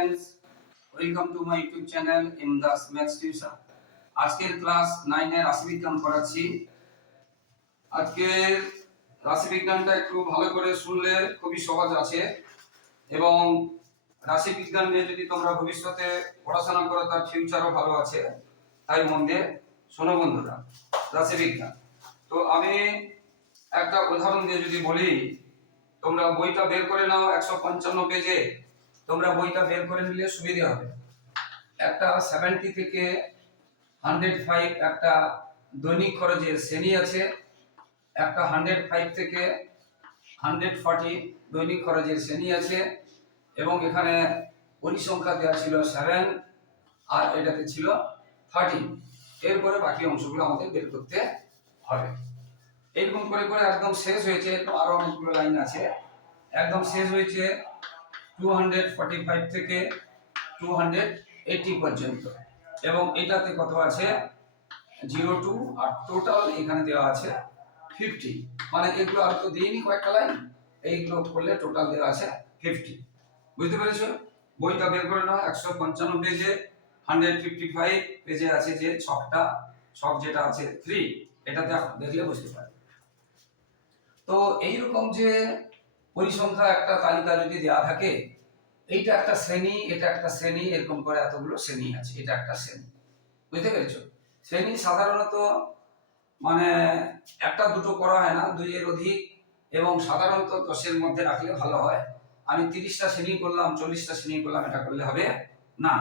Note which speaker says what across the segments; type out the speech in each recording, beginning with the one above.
Speaker 1: students welcome to my YouTube channel Imdas maths tuition আজকের class 9 এর রাশি বিজ্ঞান পড়াচ্ছি আজকে রাশি বিজ্ঞানটা একটু ভালো করে শুনলে খুবই সহজ আছে এবং রাশি বিজ্ঞান নিয়ে যদি তোমরা ভবিষ্যতে পড়াশোনা করো তার ফিউচারও ভালো আছে তাই মন দিয়ে শোনো বন্ধুরা রাশি বিজ্ঞান তো আমি একটা উদাহরণ দিয়ে যদি বলি তোমরা বইটা বের করে নাও একশো পঞ্চান্ন পেজে তোমরা বইটা বের করে নিলে সুবিধা হবে একটা সেভেন্টি থেকে হান্ড্রেড ফাইভ একটা দৈনিক খরচের শ্রেণী আছে একটা হান্ড্রেড ফাইভ থেকে হান্ড্রেড ফর্টি দৈনিক খরচের শ্রেণী আছে এবং এখানে পরিসংখ্যা দেওয়া ছিল সেভেন আর এটাতে ছিল থার্টি এরপরে বাকি অংশগুলো আমাদের বের করতে হবে এরকম করে করে একদম শেষ হয়েছে আরো অনেকগুলো লাইন আছে একদম শেষ হয়েছে টু হান্ড্রেড ফর্টি ফাইভ থেকে টু হান্ড্রেড এইটি পর্যন্ত এবং এটাতে কত আছে জিরো টু আর টোটাল এখানে দেওয়া আছে ফিফটি মানে এগুলো আর তো দিইনি কয়েকটা লাইন এইগুলো করলে টোটাল দেওয়া আছে ফিফটি বুঝতে পেরেছো বইটা বের করে নাও একশো পঞ্চান্ন পেজে হান্ড্রেড ফিফটি ফাইভ পেজে আছে যে ছকটা ছক যেটা আছে থ্রি এটা দেখিয়ে বুঝতে পারবে তো এইরকম যে পরিসংখ্যা একটা তালিকা যদি দেওয়া থাকে এইটা একটা শ্রেণী এটা একটা শ্রেণী এরকম করে এতগুলো শ্রেণী আছে এটা একটা শ্রেণী বুঝতে পেরেছ শ্রেণী সাধারণত মানে একটা দুটো করা হয় না দুইয়ের অধিক এবং সাধারণত দশের মধ্যে রাখলে ভালো হয় আমি তিরিশটা শ্রেণী করলাম চল্লিশটা শ্রেণী করলাম এটা করলে হবে না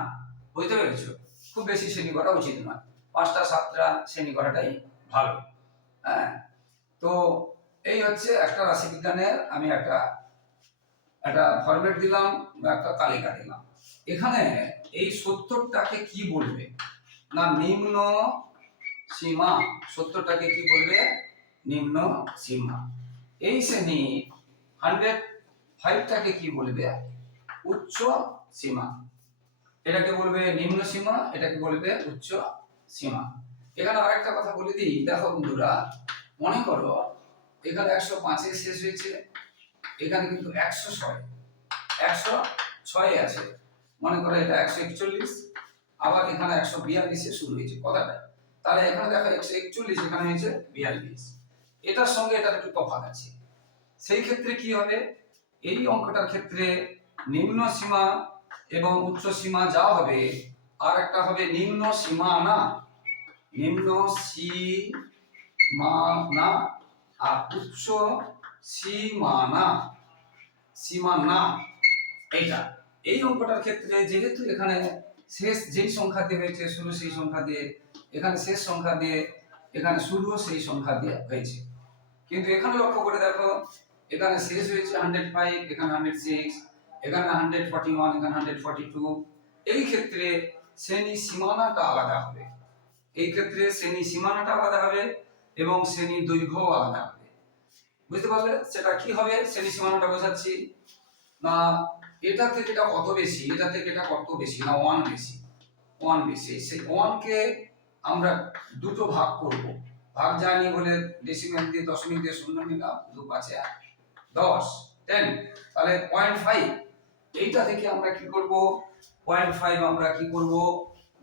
Speaker 1: বুঝতে পেরেছ খুব বেশি শ্রেণী করা উচিত নয় পাঁচটা সাতটা শ্রেণী করাটাই ভালো হ্যাঁ তো এই হচ্ছে একটা রাশিবিজ্ঞানের আমি একটা একটা ফরম্যাট দিলাম বা একটা তালিকা দিলাম এখানে এই সত্তরটাকে কি বলবে না নিম্ন সীমা সত্তরটাকে কি বলবে নিম্ন সীমা এই শ্রেণী হান্ড্রেড ফাইভটাকে কি বলবে উচ্চ সীমা এটাকে বলবে নিম্ন সীমা এটাকে বলবে উচ্চ সীমা এখানে আরেকটা কথা বলে দিই দেখো বন্ধুরা মনে করো এখানে একশো পাঁচে শেষ হয়েছে এখানে কিন্তু একশো ছয় একশো ছয় আছে মনে করো এটা একশো একচল্লিশ আবার এখানে একশো বিয়াল্লিশে শুরু হয়েছে কথাটা তাহলে এখানে দেখো একশো একচল্লিশ এখানে হয়েছে বিয়াল্লিশ এটার সঙ্গে এটার একটু তফাত আছে সেই ক্ষেত্রে কি হবে এই অঙ্কটার ক্ষেত্রে নিম্ন সীমা এবং উচ্চ সীমা যা হবে আর একটা হবে নিম্ন সীমা না নিম্ন সীমা না আর উচ্চ সীমানা সীমানা এটা এই অঙ্কটার ক্ষেত্রে যেহেতু এখানে শেষ যেই সংখ্যা দিয়ে হয়েছে শুরু সেই সংখ্যা দিয়ে এখানে শেষ সংখ্যা দিয়ে এখানে শুরুও সেই সংখ্যা দিয়ে হয়েছে কিন্তু এখানে লক্ষ্য করে দেখো এখানে শেষ হয়েছে হান্ড্রেড ফাইভ এখানে হান্ড্রেড সিক্স এখানে হান্ড্রেড ফর্টি ওয়ান এখানে হান্ড্রেড ফর্টি টু এই ক্ষেত্রে শ্রেণী সীমানাটা আলাদা হবে এই ক্ষেত্রে শ্রেণী সীমানাটা আলাদা হবে এবং শ্রেণীর দৈর্ঘ্য আলাদা হবে বুঝতে পারলে সেটা কি হবে শ্রেণী সীমানাটা বোঝাচ্ছি না এটা থেকে এটা কত বেশি এটা থেকে এটা কত বেশি না ওয়ান বেশি ওয়ান বেশি সেই ওয়ানকে আমরা দুটো ভাগ করব ভাগ জানি বলে ডেসিমেল দিয়ে দশমিক দিয়ে শূন্য নিলাম দু পাঁচে দশ টেন তাহলে পয়েন্ট ফাইভ এইটা থেকে আমরা কি করব পয়েন্ট ফাইভ আমরা কি করব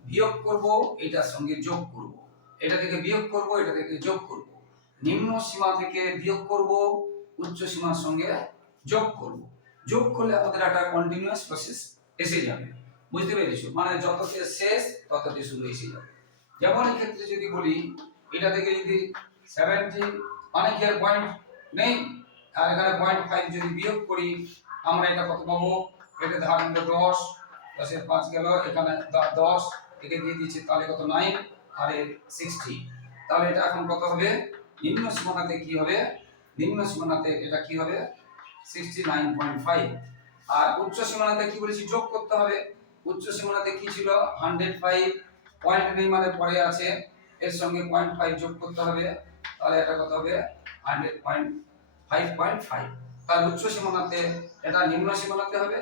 Speaker 1: বিয়োগ করব এটার সঙ্গে যোগ করব এটা থেকে বিয়োগ করব এটা থেকে যোগ করব নিম্ন সীমা থেকে বিয়োগ করব উচ্চ সীমার সঙ্গে যোগ করব যোগ করলে আমাদের একটা কন্টিনিউয়াস প্রসেস এসে যাবে বুঝতে পেরেছো মানে সে শেষ তত শুরু এসে যাবে যেমন ক্ষেত্রে যদি বলি এটা থেকে যদি সেভেন্টি অনেক ইয়ার পয়েন্ট নেই আর এখানে পয়েন্ট ফাইভ যদি বিয়োগ করি আমরা এটা কত পাবো এটা ধার নিল দশ দশের পাঁচ গেল এখানে দশ একে দিয়ে দিচ্ছি তাহলে কত নাইন আর সিক্সটি তাহলে এটা এখন কত হবে নিম্ন সীমানাতে কি হবে নিম্ন সীমানাতে এটা কি হবে সিক্সটি নাইন পয়েন্ট ফাইভ আর উচ্চ সীমানাতে কি বলেছি যোগ করতে হবে উচ্চ সীমানাতে কি ছিল হান্ড্রেড ফাইভ পয়েন্ট নির্মাণের পরে আছে এর সঙ্গে পয়েন্ট ফাইভ যোগ করতে হবে তাহলে এটা কত হবে hundred point five point five তার উচ্চ সীমানাতে এটা নিম্ন সীমানাতে হবে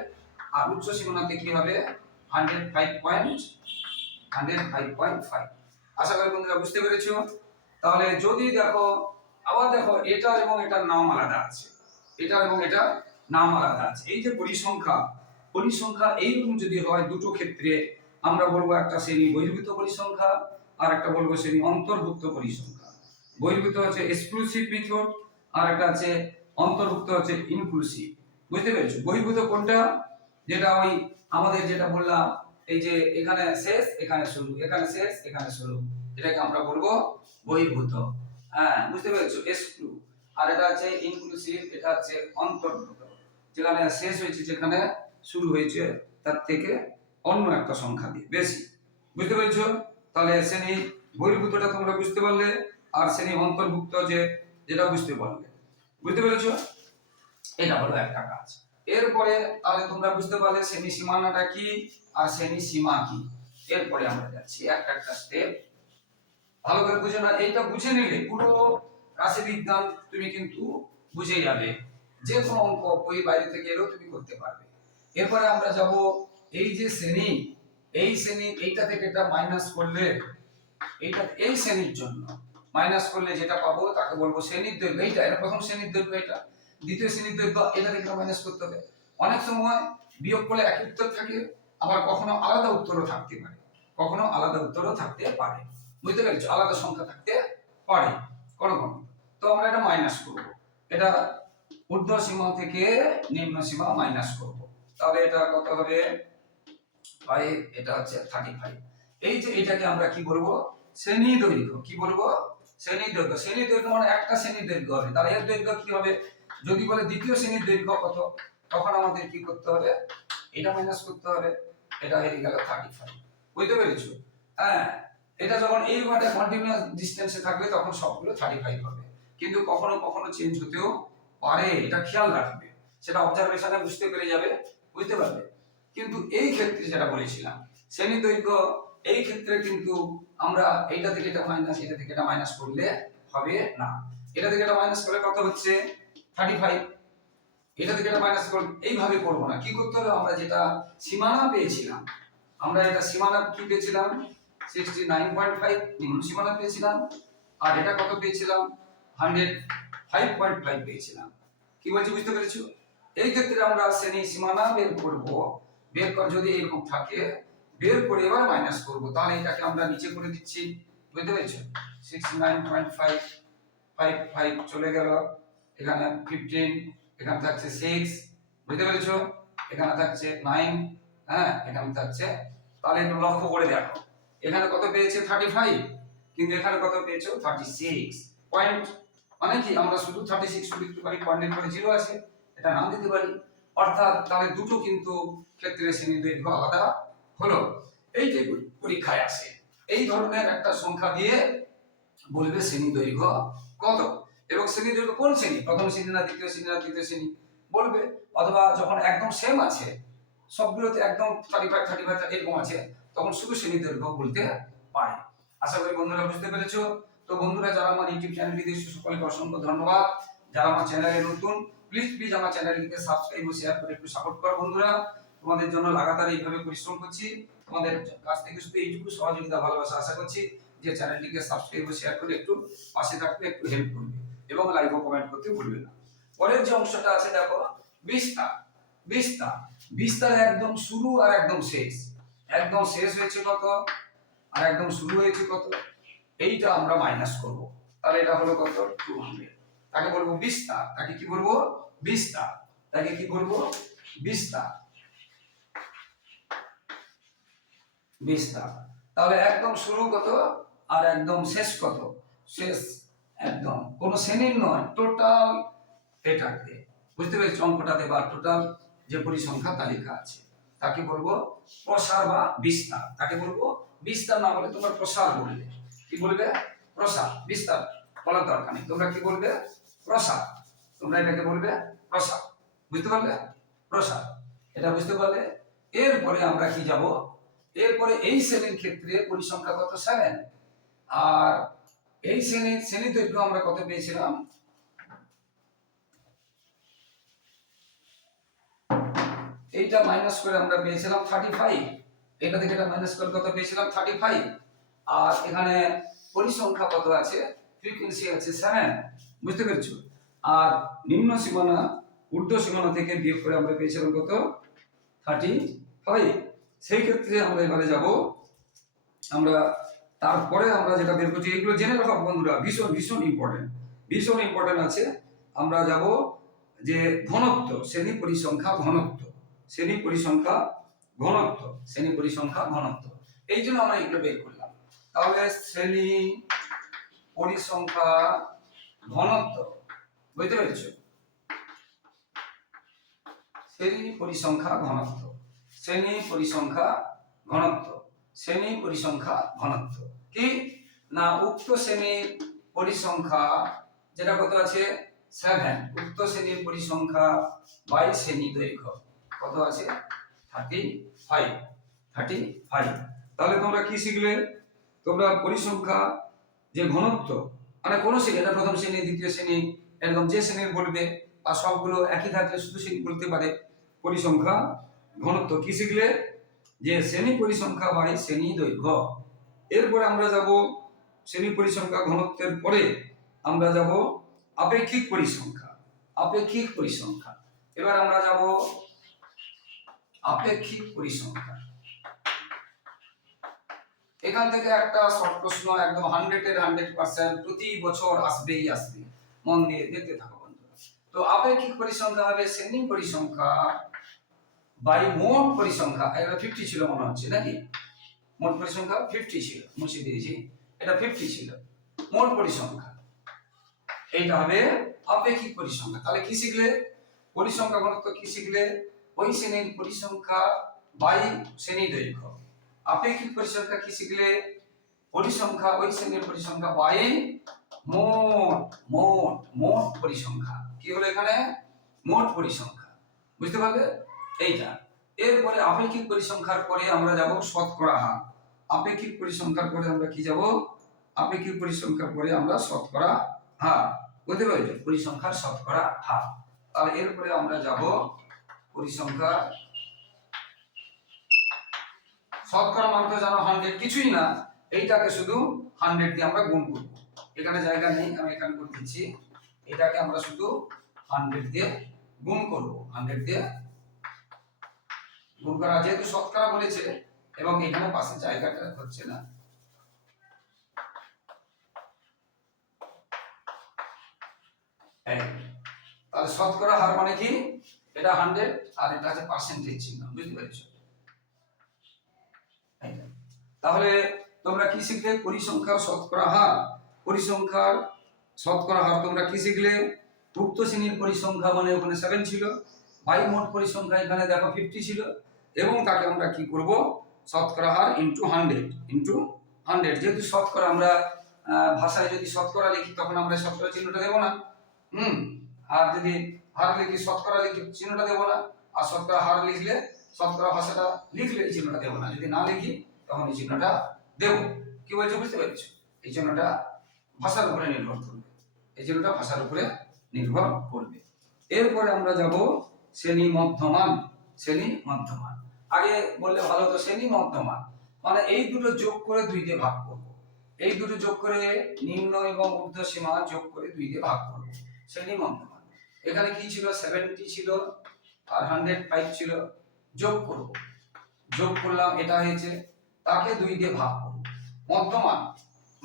Speaker 1: আর উচ্চ সীমানাতে কি হবে hundred five point hundred five point five আশা করি বন্ধুরা বুঝতে পেরেছো তাহলে যদি দেখো আবার দেখো এটা এবং এটার নাম আলাদা আছে এটা এবং এটা নাম আলাদা আছে এই যে পরিসংখ্যা পরিসংখ্যা এইরকম যদি হয় দুটো ক্ষেত্রে আমরা বলবো একটা শ্রেণী বহির্ভূত পরিসংখ্যা আর একটা বলবো শ্রেণী অন্তর্ভুক্ত পরিসংখ্যা বহির্ভূত হচ্ছে এক্সক্লুসিভ মেথড আর একটা আছে অন্তর্ভুক্ত হচ্ছে ইনক্লুসিভ বুঝতে পেরেছো বহির্ভূত কোনটা যেটা ওই আমাদের যেটা বললাম এই যে এখানে শেষ এখানে শুরু এখানে শেষ এখানে শুরু এটাকে আমরা বলবো বহির্ভূত হ্যাঁ বুঝতে পেরেছো এক্সক্লু আর এটা আছে ইনক্লুসিভ এটা হচ্ছে অন্তর্ভুক্ত যেখানে শেষ হয়েছে যেখানে শুরু হয়েছে তার থেকে অন্য একটা সংখ্যা দিয়ে বেশি বুঝতে পেরেছো তাহলে শ্রেণী বহির্ভূতটা তোমরা বুঝতে পারলে আর শ্রেণী অন্তর্ভুক্ত যে যেটা বুঝতে পারলে বুঝতে পেরেছো এটা হলো একটা কাজ এরপরে তাহলে তোমরা বুঝতে পারলে শ্রেণী সীমানাটা কি আর শ্রেণী সীমা কি এরপরে আমরা যাচ্ছি একটা একটা স্টেপ ভালো করে বুঝে না এইটা বুঝে নিলে পুরো বিজ্ঞান তুমি কিন্তু বুঝে যাবে যে কোনো অঙ্ক বই বাইরে থেকে এলেও তুমি করতে পারবে এরপরে আমরা যাব এই যে শ্রেণী এই শ্রেণী এইটা থেকে এটা মাইনাস করলে এইটা এই শ্রেণীর জন্য মাইনাস করলে যেটা পাবো তাকে বলবো শ্রেণীর দৈর্ঘ্য এইটা এটা প্রথম শ্রেণীর দৈর্ঘ্য এটা দ্বিতীয় শ্রেণীর দৈর্ঘ্য এটা থেকে মাইনাস করতে হবে অনেক সময় বিয়োগ করলে এক উত্তর থাকে আবার কখনো আলাদা উত্তরও থাকতে পারে কখনো আলাদা উত্তরও থাকতে পারে বুঝতে পেরেছো আলাদা সংখ্যা থাকতে পারে কোনো কোনো তো আমরা এটা মাইনাস করব এটা ঊর্ধ্ব সীমা থেকে নিম্ন সীমা মাইনাস করব তাহলে এটা কত হবে এটা হচ্ছে এই যে এটাকে আমরা কি বলবো শ্রেণী দৈর্ঘ্য কি বলবো শ্রেণী দৈর্ঘ্য শ্রেণী দৈর্ঘ্য মানে একটা শ্রেণী দৈর্ঘ্য হবে তাহলে এর দৈর্ঘ্য কি হবে যদি বলে দ্বিতীয় শ্রেণীর দৈর্ঘ্য কত তখন আমাদের কি করতে হবে এটা মাইনাস করতে হবে এটা হয়ে গেল থার্টি ফাইভ বুঝতে পেরেছো হ্যাঁ এটা যখন এই ওয়ার্ডে কন্টিনিউয়াস ডিসটেন্সে থাকবে তখন সবগুলো 35 হবে কিন্তু কখনো কখনো চেঞ্জ হতেও পারে এটা খেয়াল রাখবে সেটা অবজারভেশনে বুঝতে পেরে যাবে বুঝতে পারবে কিন্তু এই ক্ষেত্রে যেটা বলেছিলাম শ্রেণী দৈর্ঘ্য এই ক্ষেত্রে কিন্তু আমরা এইটা থেকে এটা মাইনাস এটা থেকে এটা মাইনাস করলে হবে না এটা থেকে এটা মাইনাস করলে কত হচ্ছে 35 এটা থেকে এটা মাইনাস করলে এইভাবে করব না কি করতে হবে আমরা যেটা সীমানা পেয়েছিলাম আমরা এটা সীমানা কি পেয়েছিলাম সিক্সটি নাইন পয়েন্ট ফাইভ নিম্ন সীমানা পেয়েছিলাম আর এটা কত পেয়েছিলাম হান্ড্রেড ফাইভ পয়েন্ট ফাইভ পেয়েছিলাম কি বলছি বুঝতে পেরেছো এই ক্ষেত্রে আমরা শ্রেণী সীমানা বের করব বের কর যদি এরকম থাকে বের করে এবার মাইনাস করব তাহলে এটাকে আমরা নিচে করে দিচ্ছি বুঝতে পেরেছো sixty nine point five five five চলে গেল এখানে ফিফটিন এখানে থাকছে সিক্স বুঝতে পেরেছো এখানে থাকছে নাইন হ্যাঁ এখানে থাকছে তাহলে একটু লক্ষ্য করে দেখো এখানে কত পেয়েছে থার্টি ফাইভ কিন্তু এখানে কত পেয়েছে থার্টি সিক্স পয়েন্ট মানে কি আমরা শুধু থার্টি সিক্স লিখতে পারি পয়েন্টের পরে জিরো আছে এটা নাম দিতে পারি অর্থাৎ তাহলে দুটো কিন্তু ক্ষেত্রে শ্রেণী দৈর্ঘ্য আলাদা হলো এই যে পরীক্ষায় আসে এই ধরনের একটা সংখ্যা দিয়ে বলবে শ্রেণী দৈর্ঘ্য কত এবং শ্রেণী দৈর্ঘ্য কোন শ্রেণী প্রথম শ্রেণী না দ্বিতীয় শ্রেণী না তৃতীয় শ্রেণী বলবে অথবা যখন একদম সেম আছে সবগুলোতে একদম থার্টি ফাইভ থার্টি ফাইভ এরকম আছে তখন শুধু শ্রেণী দৈর্ঘ্য বলতে পারে আশা করি বন্ধুরা বুঝতে পেরেছো তো বন্ধুরা যারা আমার ইউটিউব চ্যানেলটি দেখছো সকলকে অসংখ্য ধন্যবাদ যারা আমার চ্যানেলে নতুন প্লিজ প্লিজ আমার চ্যানেলটিকে সাবস্ক্রাইব ও শেয়ার করে একটু সাপোর্ট করো বন্ধুরা তোমাদের জন্য লাগাতার এইভাবে পরিশ্রম করছি তোমাদের কাছ থেকে শুধু এইটুকু সহযোগিতা ভালোবাসা আশা করছি যে চ্যানেলটিকে সাবস্ক্রাইব ও শেয়ার করে একটু পাশে থাকতে একটু হেল্প করবে এবং লাইক ও কমেন্ট করতে ভুলবে না পরের যে অংশটা আছে দেখো বিস্তার বিস্তার বিস্তার একদম শুরু আর একদম শেষ একদম শেষ হয়েছে কত আর একদম শুরু হয়েছে কত এইটা আমরা মাইনাস করব তাহলে এটা হলো কত টু তাকে বলবো বিস্তা তাকে কি বলবো বিস্তা তাকে কি বলবো বিস্তা বিস্তার তাহলে একদম শুরু কত আর একদম শেষ কত শেষ একদম কোন শ্রেণীর নয় টোটাল এটাকে বুঝতে পেরেছি অঙ্কটাতে বা টোটাল যে পরিসংখ্যা তালিকা আছে তাকে বলবো প্রসার বা বিস্তার তাকে বলবো বিস্তার না বলে তোমরা প্রসার বলবে কি বলবে প্রসার বিস্তার বলার দরকার নেই তোমরা কি বলবে প্রসার তোমরা এটাকে বলবে প্রসার বুঝতে পারলে প্রসার এটা বুঝতে পারলে এরপরে আমরা কি যাব এরপরে এই শ্রেণীর ক্ষেত্রে পরিসংখ্যা কত সেভেন আর এই শ্রেণীর শ্রেণী দৈর্ঘ্য আমরা কত পেয়েছিলাম এইটা মাইনাস করে আমরা পেয়েছিলাম থার্টি ফাইভ এটা থেকে এটা মাইনাস করে কত পেয়েছিলাম থার্টি ফাইভ আর এখানে পরিসংখ্যা কত আছে ফ্রিকোয়েন্সি আছে সেভেন বুঝতে পেরেছো আর নিম্ন সীমানা ঊর্ধ্ব সীমানা থেকে বিয়োগ করে আমরা পেয়েছিলাম কত থার্টি ফাইভ সেই ক্ষেত্রে আমরা এবারে যাব আমরা তারপরে আমরা যেটা বের করছি এগুলো জেনে রাখো বন্ধুরা ভীষণ ভীষণ ইম্পর্টেন্ট ভীষণ ইম্পর্টেন্ট আছে আমরা যাব যে ঘনত্ব শ্রেণী পরিসংখ্যা ঘনত্ব শ্রেণী পরিসংখ্যা ঘনত্ব শ্রেণী পরিসংখ্যা ঘনত্ব এই জন্য আমরা এটা বের করলাম তাহলে শ্রেণী পরিসংখ্যা ঘনত্ব বুঝতে পেরেছ শ্রেণী পরিসংখ্যা ঘনত্ব শ্রেণী পরিসংখ্যা ঘনত্ব শ্রেণী পরিসংখ্যা ঘনত্ব কি না উক্ত শ্রেণীর পরিসংখ্যা যেটা কত আছে সেভেন উক্ত শ্রেণীর পরিসংখ্যা বাই শ্রেণী দৈর্ঘ্য কত আছে থার্টি ফাইভ থার্টি ফাইভ তাহলে তোমরা কি শিখলে তোমরা পরিসংখ্যা যে ঘনত্ব মানে কোনো শ্রেণী এটা প্রথম শ্রেণী দ্বিতীয় শ্রেণী এরকম যে শ্রেণীর বলবে তা সবগুলো একই থাকলে শুধু শ্রেণী বলতে পারে পরিসংখ্যা ঘনত্ব কি শিখলে যে শ্রেণী পরিসংখ্যা বাই শ্রেণী দৈর্ঘ্য এরপরে আমরা যাব শ্রেণী পরিসংখ্যা ঘনত্বের পরে আমরা যাব আপেক্ষিক পরিসংখ্যা আপেক্ষিক পরিসংখ্যা এবার আমরা যাব আপেক্ষিক পরিসংখ্যান এখান থেকে একটা শর্ট প্রশ্ন একদম হান্ড্রেড এর হান্ড্রেড পার্সেন্ট প্রতি বছর আসবেই আসবে মন দিয়ে দেখতে থাকো বন্ধুরা তো আপেক্ষিক পরিসংখ্যা হবে শ্রেণী পরিসংখ্যা বাই মোট পরিসংখ্যা এটা ফিফটি ছিল মনে হচ্ছে নাকি মোট পরিসংখ্যা ফিফটি ছিল মুছে দিয়েছি এটা ফিফটি ছিল মোট পরিসংখ্যা এইটা হবে আপেক্ষিক পরিসংখ্যা তাহলে কি শিখলে পরিসংখ্যা ঘনত্ব কি শিখলে ওই শ্রেণীর পরিসংখ্যা বাই শ্রেণী দৈর্ঘ্য আপেক্ষিক পরিসংখ্যা কি শিখলে পরিসংখ্যা ওই শ্রেণীর পরিসংখ্যা বাই মোট মোট মোট পরিসংখ্যা কি হলো এখানে মোট পরিসংখ্যা বুঝতে পারলে এইটা এরপরে আপেক্ষিক পরিসংখ্যার পরে আমরা যাব শতকরা হার আপেক্ষিক পরিসংখ্যার পরে আমরা কি যাব আপেক্ষিক পরিসংখ্যার পরে আমরা শতকরা হার বুঝতে পারলে পরিসংখ্যার শতকরা হার আর এরপরে আমরা যাব পরিসংখ্যা শতকরা মান তো জানো হান্ড্রেড কিছুই না এইটাকে শুধু হান্ড্রেড দিয়ে আমরা গুণ করব এখানে জায়গা নেই আমি এখানে করে দিচ্ছি এটাকে আমরা শুধু হান্ড্রেড দিয়ে গুণ করব হান্ড্রেড দিয়ে গুণ করা যেহেতু শতকরা বলেছে এবং এখানে পাশে জায়গাটা হচ্ছে না তাহলে শতকরা হার মানে কি এটা হান্ড্রেড আর এটা আছে পার্সেন্টেজ চিহ্ন বুঝতে পেরেছ তাহলে তোমরা কি শিখলে পরিসংখ্যার শতকরা হার পরিসংখ্যার শতকরা হার তোমরা কি শিখলে ভুক্ত শ্রেণীর পরিসংখ্যা মানে ওখানে সেভেন ছিল বাই মোট পরিসংখ্যা এখানে দেখো ফিফটি ছিল এবং তাকে আমরা কি করব শতকরা হার ইন্টু হান্ড্রেড ইন্টু হান্ড্রেড যেহেতু শতকরা আমরা ভাষায় যদি শতকরা লিখি তখন আমরা শতকরা চিহ্নটা দেবো না হুম আর যদি হার লিখি শতকরা লিখি চিহ্নটা দেবো না আর শতকরা হার লিখলে শতকরা ভাষাটা লিখলে এই চিহ্নটা দেবো না যদি না লিখি তখন এই চিহ্নটা দেবো কি বলছে বুঝতে পারছো এই চিহ্নটা ভাষার উপরে নির্ভর করবে এই চিহ্নটা ভাষার উপরে নির্ভর করবে এরপরে আমরা যাব শ্রেণী মধ্যমান শ্রেণী মধ্যমান আগে বললে ভালো হতো শ্রেণী মধ্যমান মানে এই দুটো যোগ করে দুই দিয়ে ভাগ করবো এই দুটো যোগ করে নিম্ন এবং ঊর্ধ্ব সীমা যোগ করে দুই দিয়ে ভাগ করবো শ্রেণী মধ্যমান এখানে কি ছিল সেভেন্টি ছিল আর হান্ড্রেড ফাইভ ছিল যোগ করব যোগ করলাম এটা হয়েছে তাকে দুই দিয়ে ভাগ করব মধ্যমান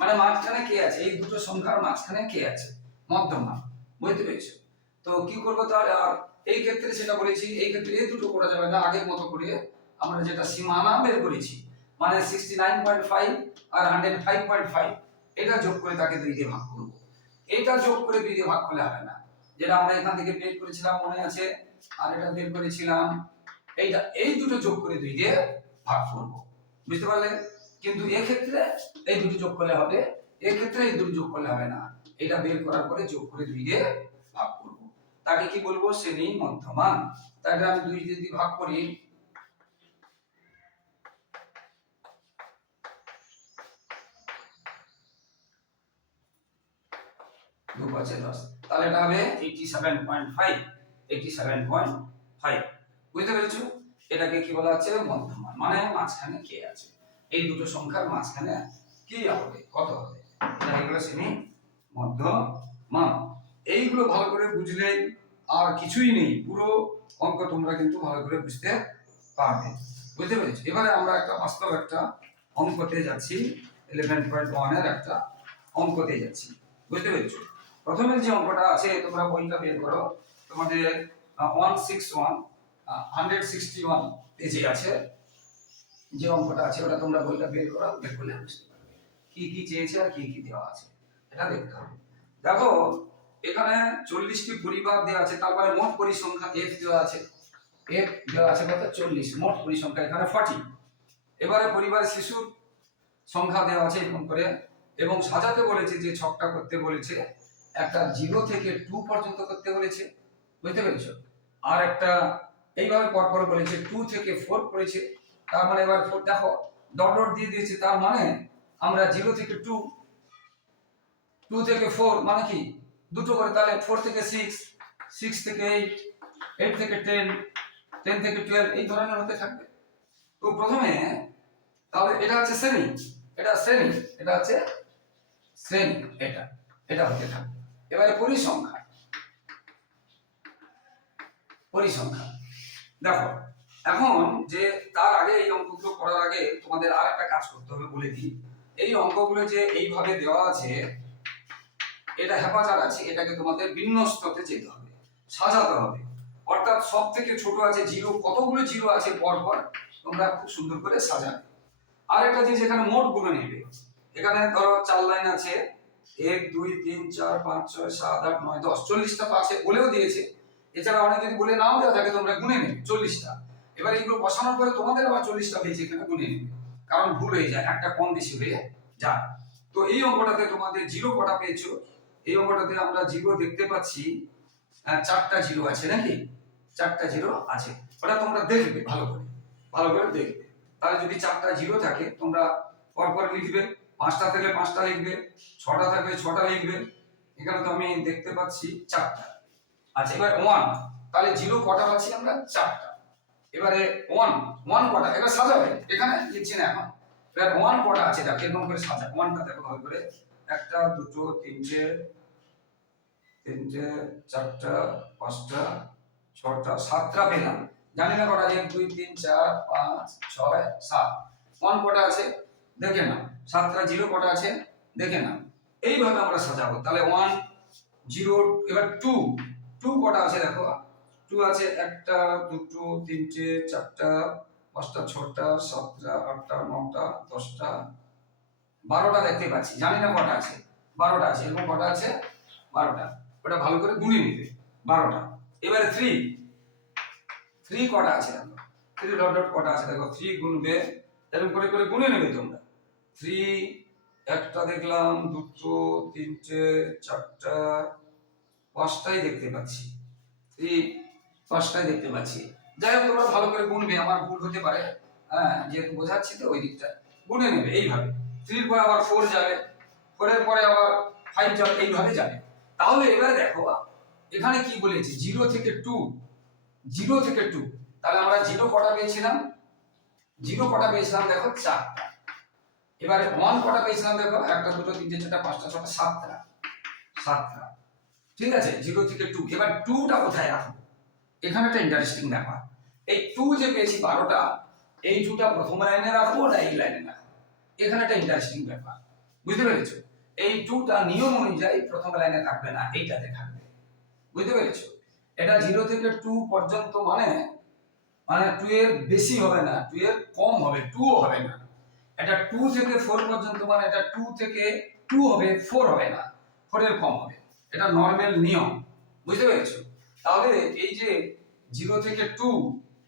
Speaker 1: মানে মাঝখানে কে আছে এই দুটো সংখ্যার মাঝখানে কে আছে মধ্যমান বুঝতে পেরেছো তো কি করবো তাহলে আর এই ক্ষেত্রে সেটা বলেছি এই ক্ষেত্রে এই দুটো করা যাবে না আগের মতো করে আমরা যেটা সীমানা বের করেছি মানে সিক্সটি নাইন পয়েন্ট ফাইভ আর হান্ড্রেড ফাইভ পয়েন্ট ফাইভ এটা যোগ করে তাকে দুই দিয়ে ভাগ করবো এটা যোগ করে দুই দিয়ে ভাগ করলে হবে না যেটা আমরা এখান থেকে বের করেছিলাম মনে আছে আর এটা বের করেছিলাম এইটা এই দুটো যোগ করে দুই দিয়ে ভাগ করব বুঝতে পারলে কিন্তু এক্ষেত্রে এই দুটো যোগ করলে হবে এক্ষেত্রে এই দুটো যোগ করলে হবে না এটা বের করার পরে যোগ করে দুই দিয়ে ভাগ করব তাকে কি বলবো শ্রেণী মধ্যমান তাহলে আমি দুই যদি ভাগ করি দু পাঁচে দশ তাহলে এটা হবে eighty seven point five seven point five বুঝতে পেরেছো এটাকে কি বলা হচ্ছে মধ্যমান মানে মাঝখানে কে আছে এই দুটো সংখ্যার মাঝখানে কি হবে কত হবে এটা হলো শ্রেণী মধ্যমান এইগুলো ভালো করে বুঝলে আর কিছুই নেই পুরো অঙ্ক তোমরা কিন্তু ভালো করে বুঝতে পারবে বুঝতে পেরেছো এবারে আমরা একটা বাস্তব একটা অঙ্কতে যাচ্ছি ইলেভেন পয়েন্ট ওয়ানের একটা অঙ্কতে যাচ্ছি বুঝতে পেরেছো প্রথমে যে অঙ্কটা আছে তোমরা বইটা বের করো তোমাদের one six one hundred sixty one পেজে আছে যে অঙ্কটা আছে ওটা তোমরা বইটা বের করো বের করলে বুঝতে পারবে কি কি চেয়েছে আর কি কি দেওয়া আছে এটা দেখতে হবে দেখো এখানে চল্লিশটি পরিবার দেওয়া আছে তারপরে মোট পরিসংখ্যা এফ দেওয়া আছে এফ দেওয়া আছে কত চল্লিশ মোট পরিসংখ্যা এখানে ফর্টি এবারে পরিবার শিশুর সংখ্যা দেওয়া আছে এরকম করে এবং সাজাতে বলেছে যে ছকটা করতে বলেছে একটা জিরো থেকে টু পর্যন্ত করতে বলেছে বুঝতে পেরেছ আর একটা এইভাবে পরপর বলেছে টু থেকে ফোর করেছে তার মানে এবার ফোর দেখো ডট দিয়ে দিয়েছে তার মানে আমরা জিরো থেকে টু টু থেকে ফোর মানে কি দুটো করে তাহলে ফোর থেকে সিক্স সিক্স থেকে এইট এইট থেকে টেন টেন থেকে টুয়েলভ এই ধরনের হতে থাকবে তো প্রথমে তাহলে এটা হচ্ছে শ্রেণী এটা শ্রেণী এটা হচ্ছে শ্রেণী এটা এটা হতে থাকবে এবারে পরিসংখ্যা পরিসংখ্যা দেখো এখন যে তার আগে এই অঙ্কগুলো করার আগে তোমাদের আর একটা কাজ করতে হবে বলে দিই এই অঙ্কগুলো যে এইভাবে দেওয়া আছে এটা হেফাজার আছে এটাকে তোমাদের বিন্যস্ততে যেতে হবে সাজাতে হবে অর্থাৎ সব থেকে ছোট আছে জিরো কতগুলো জিরো আছে পরপর তোমরা খুব সুন্দর করে সাজাবে আর একটা জিনিস এখানে মোট গুলো নেবে এখানে ধরো চার লাইন আছে এক দুই তিন চার পাঁচ ছয় সাত আট নয় দশ চল্লিশটা পাশে বলেও দিয়েছে এছাড়া অনেক যদি বলে নাও দেওয়া থাকে তোমরা গুনে নেবে চল্লিশটা এবার এগুলো বসানোর পরে তোমাদের আবার চল্লিশটা পেয়েছে এখানে গুনে নেবে কারণ ভুল হয়ে যায় একটা কম বেশি হয়ে যায় তো এই অঙ্কটাতে তোমাদের জিরো কটা পেয়েছো এই অঙ্কটাতে আমরা জিরো দেখতে পাচ্ছি চারটা জিরো আছে নাকি চারটা জিরো আছে ওটা তোমরা দেখবে ভালো করে ভালো করে দেখবে তাহলে যদি চারটা জিরো থাকে তোমরা পরপর লিখবে পাঁচটা থাকলে পাঁচটা লিখবে ছটা থাকলে ছটা লিখবে এখানে তো আমি দেখতে পাচ্ছি চারটা আচ্ছা এবার ওয়ান তাহলে জিরো কটা পাচ্ছি আমরা চারটা এবারে ওয়ান ওয়ান কটা এবার সাজাবে এখানে লিখছি না এখন এবার ওয়ান কটা আছে এটা কেমন করে সাজা ওয়ানটা দেখো ভালো করে একটা দুটো তিনটে তিনটে চারটা পাঁচটা ছটা সাতটা পেলাম জানি না কটা এক দুই তিন চার পাঁচ ছয় সাত ওয়ান কটা আছে দেখে না সাতটা জিরো কটা আছে দেখে না এইভাবে আমরা সাজাবো তাহলে ওয়ান জিরো এবার টু টু কটা আছে দেখো টু আছে একটা দুটো তিনটে চারটা পাঁচটা ছটা সাতটা আটটা নটা দশটা বারোটা দেখতে পাচ্ছি জানি না কটা আছে বারোটা আছে এরকম কটা আছে বারোটা ওটা ভালো করে গুনে নিবে বারোটা এবারে থ্রি থ্রি কটা আছে দেখো থ্রি ডট ডট কটা আছে দেখো থ্রি গুনবে এরকম করে করে গুনে নেবে তোমরা থ্রি একটা দেখলাম দুটো তিনটে চারটা পাঁচটাই দেখতে পাচ্ছি থ্রি পাঁচটাই দেখতে পাচ্ছি যাই হোক তোমরা ভালো করে গুনবে আমার ভুল হতে পারে হ্যাঁ যেহেতু বোঝাচ্ছি তো ওই দিকটা গুনে নেবে এইভাবে থ্রির পরে আবার ফোর যাবে ফোরের পরে আবার ফাইভ যাবে এইভাবে যাবে তাহলে এবারে দেখো এখানে কি বলেছি জিরো থেকে টু জিরো থেকে টু তাহলে আমরা জিরো কটা পেয়েছিলাম জিরো কটা পেয়েছিলাম দেখো চারটা এবারে অন কটা পেয়েছিলাম দেখো একটা দুটো তিনটে চারটা পাঁচটা ছটা সাতটা সাতটা ঠিক আছে জিরো থেকে টু এবার টুটা কোথায় রাখবো এখানে একটা ইন্টারেস্টিং ব্যাপার এই টু যে পেয়েছি বারোটা এই টুটা প্রথম লাইনে রাখবো না এই লাইনে রাখবো এখানে একটা ইন্টারেস্টিং ব্যাপার বুঝতে পেরেছো এই টুটা নিয়ম অনুযায়ী প্রথম লাইনে থাকবে না এইটাতে থাকবে বুঝতে পেরেছো এটা জিরো থেকে টু পর্যন্ত মানে মানে টু এর বেশি হবে না টু এর কম হবে টুও হবে না এটা টু থেকে ফোর পর্যন্ত মানে এটা টু থেকে টু হবে ফোর হবে না ফোরের কম হবে এটা নর্মাল নিয়ম বুঝতে পেরেছো তাহলে এই যে জিরো থেকে টু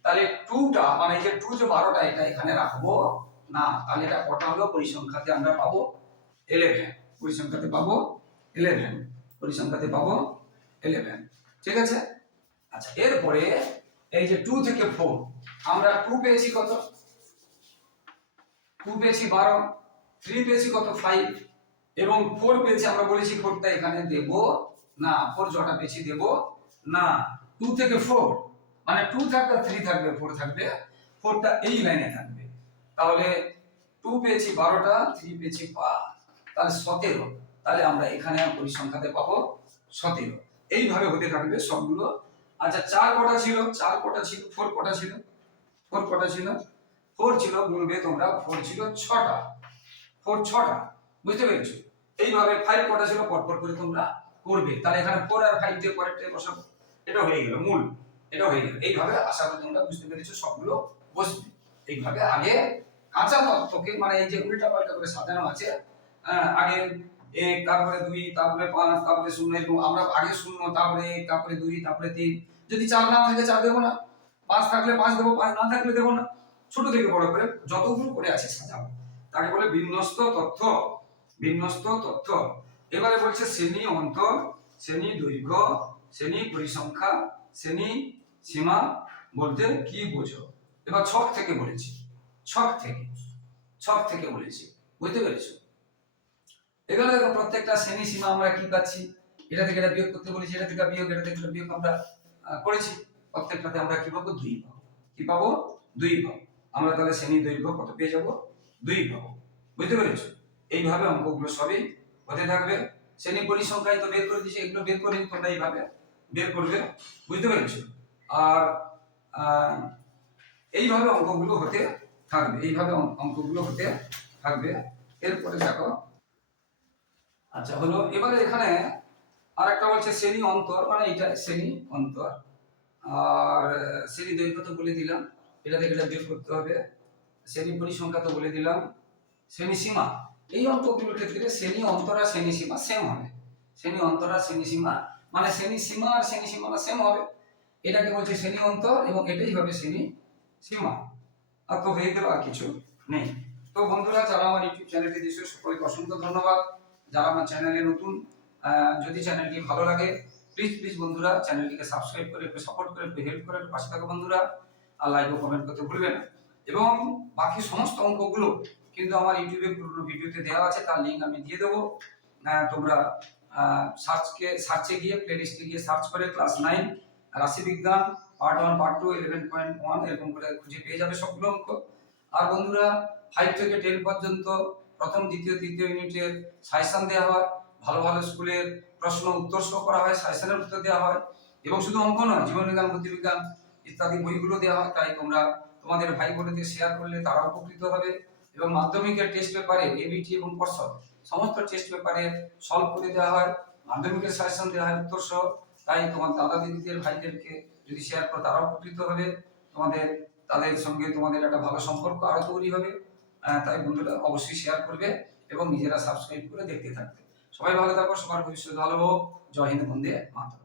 Speaker 1: তাহলে টুটা মানে এই যে টু যে বারোটা এটা এখানে রাখবো না তাহলে এটা কটা হলো পরিসংখ্যাতে আমরা পাবো এলেভেন পরিসংখ্যাতে পাবো এলেভেন পরিসংখ্যাতে পাবো এলেভেন ঠিক আছে আচ্ছা এরপরে এই যে টু থেকে ফোর আমরা টু পেয়েছি কত টু পেয়েছি বারো থ্রি পেয়েছি কত ফাইভ এবং ফোর পেয়েছি আমরা বলেছি ফোরটা এখানে দেব না ফোর জটা পেয়েছি দেব না টু থেকে ফোর মানে টু থাকবে থ্রি থাকবে ফোর থাকবে ফোরটা এই লাইনে থাকবে তাহলে টু পেয়েছি বারোটা থ্রি পেয়েছি পাঁচ তাহলে সতেরো তাহলে আমরা এখানে পরিসংখ্যাতে পাবো সতেরো এইভাবে হতে থাকবে সবগুলো আচ্ছা চার কটা ছিল চার কটা ছিল ফোর কটা ছিল ফোর কটা ছিল ফোর ছিল গুনবে তোমরা ফোর ছিল ছটা ফোর ছটা বুঝতে পেরেছো এইভাবে ফাইভ কটা ছিল পরপর করে তোমরা করবে তাহলে এখানে ফোর আর ফাইভ দিয়ে পরেরটাই বসাবো এটা হয়ে গেল মূল এটা হয়ে গেল এইভাবে আশা করি তোমরা বুঝতে পেরেছো সবগুলো বসবে এইভাবে আগে কাঁচা তত্ত্বকে মানে এই যে উল্টা পাল্টা করে সাজানো আছে আগে এক তারপরে দুই তারপরে পাঁচ তারপরে শূন্য এরকম আমরা আগে শূন্য তারপরে এক তারপরে দুই তারপরে তিন যদি চার না থাকে চার দেবো না পাঁচ থাকলে পাঁচ দেবো পাঁচ না থাকলে দেবো না ছোট থেকে বড় করে যতগুলো করে আছে সাজাও তাকে বলে বিন্যস্ত তথ্য বিন্যস্ত তথ্য এবারে বলছে শ্রেণী অন্ত শ্রেণী দৈর্ঘ্য শ্রেণী পরিসংখ্যা শ্রেণী সীমা বলতে কি বোঝো এবার ছক থেকে বলেছি ছক থেকে ছক থেকে বলেছি বুঝতে পেরেছো এগুলো দেখো প্রত্যেকটা শ্রেণী সীমা আমরা কি পাচ্ছি এটা থেকে এটা বিয়োগ করতে বলেছি এটা থেকে বিয়োগ এটা থেকে বিয়োগ আমরা করেছি প্রত্যেকটাতে আমরা কি পাবো দুই পাবো কি পাবো দুই পাবো আমরা তাহলে শ্রেণী দৈর্ঘ্য কত পেয়ে যাব দুই পাবো বুঝতে পেরেছো এইভাবে অঙ্কগুলো সবই হতে থাকবে শ্রেণী পরিসংখ্যায় তো বের করে দিয়েছে এগুলো বের করে তোমরা এইভাবে বের করবে বুঝতে পেরেছো আর এইভাবে অঙ্কগুলো হতে থাকবে এইভাবে অঙ্কগুলো হতে থাকবে এরপরে দেখো আচ্ছা হলো এবারে এখানে আর একটা বলছে শ্রেণী অন্তর মানে এটা শ্রেণী অন্তর আর শ্রেণী দৈর্ঘ্য তো বলে দিলাম এটা থেকে এটা বিয়োগ করতে হবে শ্রেণী পরিসংখ্যা তো বলে দিলাম শ্রেণী সীমা এই অঙ্কগুলোর ক্ষেত্রে শ্রেণী অন্তরা শ্রেণী সীমা সেম হবে শ্রেণী অন্তরা শ্রেণী সীমা মানে শ্রেণী সীমা আর শ্রেণী সীমানা সেম হবে এটাকে বলছে শ্রেণী অন্তর এবং এটাই হবে শ্রেণী সীমা আর তো হয়ে গেল আর কিছু নেই তো বন্ধুরা যারা আমার ইউটিউব চ্যানেলটি দেখছো সকলকে অসংখ্য ধন্যবাদ যারা আমার চ্যানেলে নতুন যদি চ্যানেলটি ভালো লাগে প্লিজ প্লিজ বন্ধুরা চ্যানেলটিকে সাবস্ক্রাইব করে একটু সাপোর্ট করে একটু হেল্প করে একটু পাশে থাকো বন্ধুরা আর লাইভে কমেন্ট করতে ভুলবেন না এবং বাকি সমস্ত অঙ্কগুলো কিন্তু আমার ইউটিউবে পুরনো ভিডিওতে দেওয়া আছে তার লিঙ্ক আমি দিয়ে দেবো তোমরা সার্চকে সার্চে গিয়ে প্লেলিস্টে গিয়ে সার্চ করে ক্লাস নাইন রাশিবিজ্ঞান part one part two eleven point one এরকম করে খুঁজে পেয়ে যাবে সবগুলো অঙ্ক আর বন্ধুরা ফাইভ থেকে টেন পর্যন্ত প্রথম দ্বিতীয় তৃতীয় ইউনিটের সাজেশন দেওয়া হয় ভালো ভালো স্কুলের প্রশ্ন উত্তর সহ করা হয় সাজেশনের উত্তর দেওয়া হয় এবং শুধু অঙ্ক নয় জীবনবিজ্ঞান বুদ্ধিবিজ্ঞান ইত্যাদি বইগুলো দেওয়া হয় তাই তোমরা তোমাদের ভাই বোনেদের শেয়ার করলে তারা উপকৃত হবে এবং মাধ্যমিকের টেস্ট পেপারে এবিটি এবং পর্ষদ সমস্ত টেস্ট পেপারে সলভ করে দেওয়া হয় মাধ্যমিকের সাজেশন দেওয়া হয় উত্তর সহ তাই তোমার দাদা দিদিদের ভাইদেরকে যদি শেয়ার করো তারাও উপকৃত হবে তোমাদের তাদের সঙ্গে তোমাদের একটা ভালো সম্পর্ক আরও তৈরি হবে তাই বন্ধুরা অবশ্যই শেয়ার করবে এবং নিজেরা সাবস্ক্রাইব করে দেখতে থাকবে সবাই ভালো থাকো সবার ভবিষ্যৎ ভালো হোক জয় হিন্দ বন্দে মাতা